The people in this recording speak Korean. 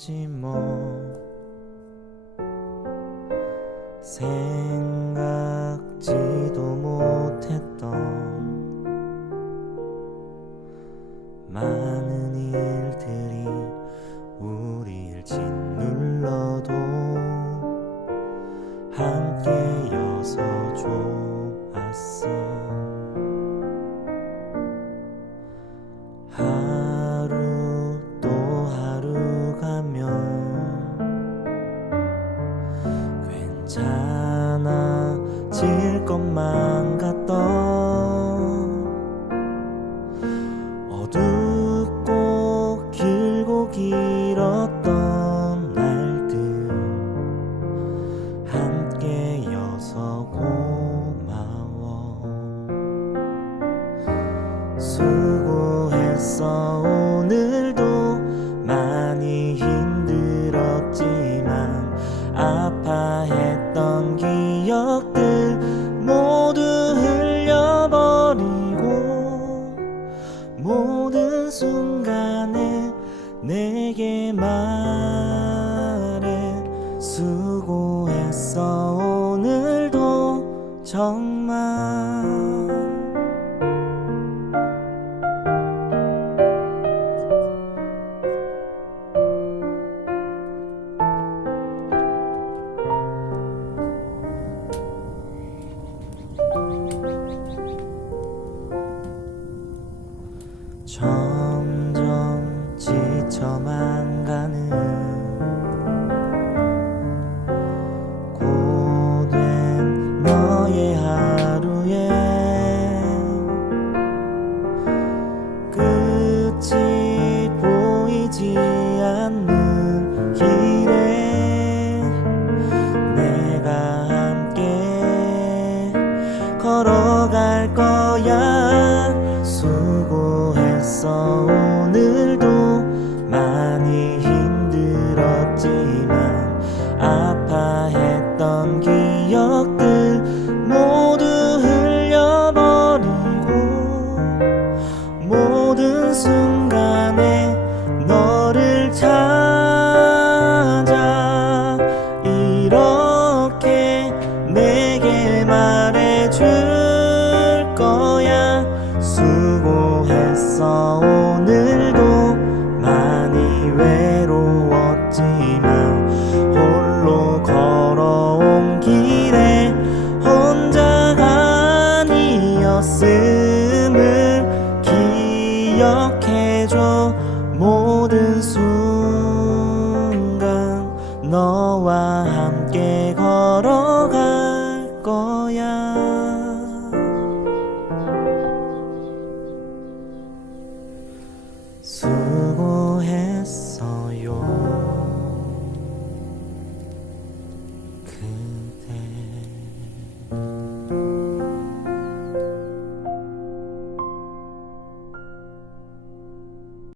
있었지 뭐. 생각지도 못했던 많은 일들이 우릴 짓눌러도 함께여서 좋았어. 하루 또 하루 가면 괜찮아질 것만 같던 어둡고 길고 길었던 날들 함께여서 고마워. 수고했어. 오늘도 많이 힘들었지만 아파했던 기억들 모두 흘려버리고 모든 순간에 내게 말해. 수고했어. 오늘도 정말. 점점 지쳐만 가는 고된 너의 하루에 끝이 보이지 않는 길에 내가 함께 걸어갈 거야. 수고했어. 오늘도 많이 힘들었지만 아파했던 기억들 모두 흘려버리고 모든 순간에 너를 찾아 이렇게 내게 말해줄 거야. 수고했어. 오늘도 많이 외로웠지만 홀로 걸어온 길에 혼자가 아니었음을 기억해줘. 모든 순간 너와 함께 걸어갈 거야.